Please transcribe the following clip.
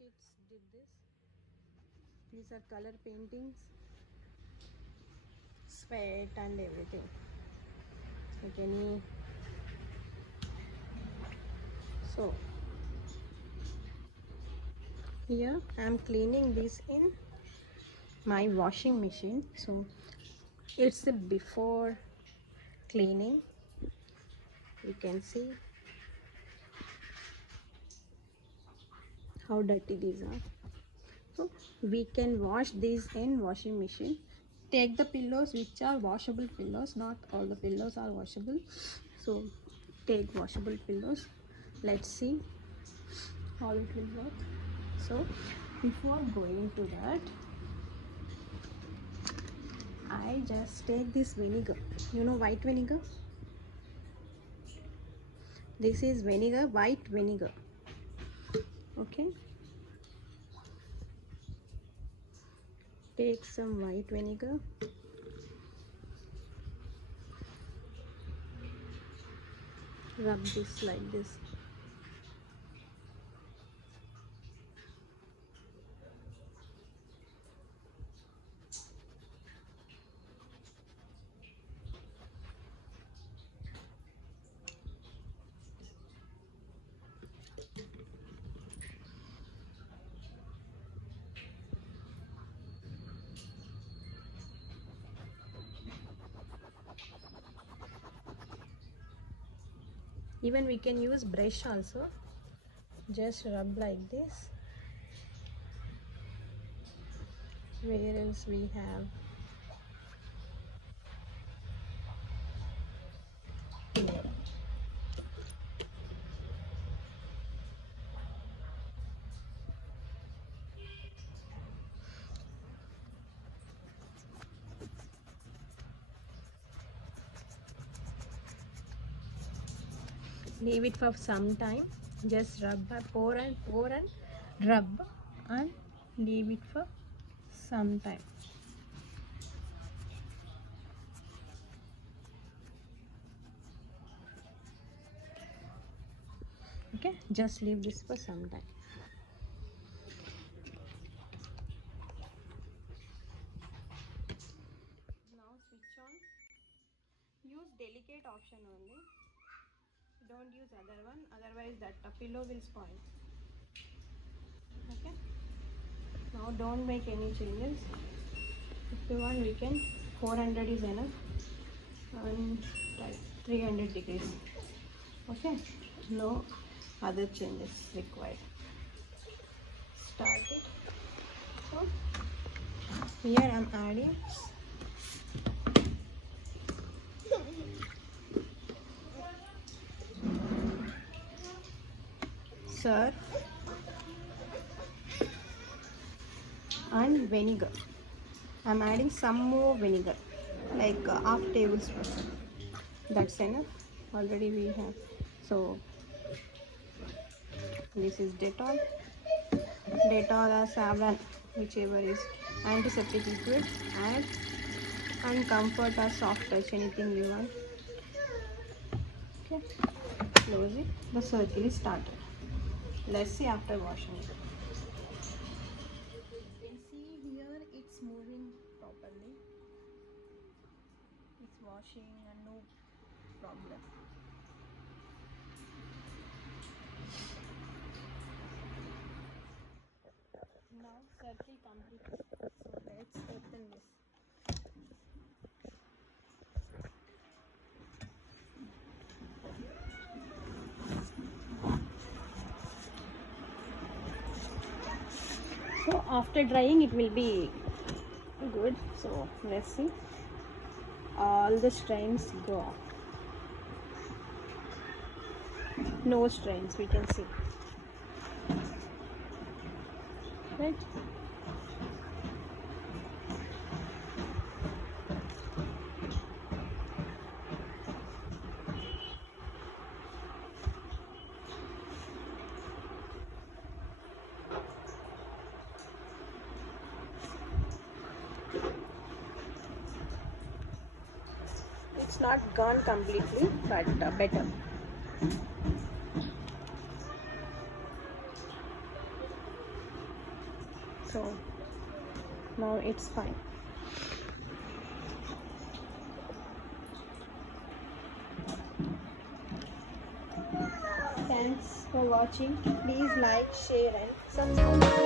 kids did this. These are color paintings, sweat and everything. Like any. So here I am cleaning this in my washing machine. So it's the before cleaning. You can see how dirty these are. So we can wash these in washing machine. Take the pillows which are washable pillows. Not all the pillows are washable. So take washable pillows. Let's see how it will work. So before going to that, I just take this vinegar. You know white vinegar? This is vinegar, white vinegar. Okay. Take some white vinegar. Rub this like this. Even we can use brush also. Just rub like this. Where else we have? Here. Leave it for some time. Just rub, pour and rub and leave it for some time. Okay, just leave this for some time. Now switch on. Use delicate option only. Don't use other one, otherwise that pillow will spoil. Okay. Now don't make any changes. If you want, we can 400 is enough and like 300 degrees. Okay. No other changes required. Start it. So here I am adding surf and vinegar. I am adding some more vinegar, like half tablespoon. That's enough. Already we have. So this is Dettol or Savlon, whichever is antiseptic liquid. Add and comfort or soft touch, anything you want. Okay, close it. The circle is started. Let's see after washing it. You can see here it's moving properly. It's washing and no problem. Now circle complete. So let's open this. So after drying it will be good. So let's see. All the strains go off. No strains, we can see. Right? It's not gone completely, but better. So now it's fine. Thanks for watching. Please like, share and subscribe.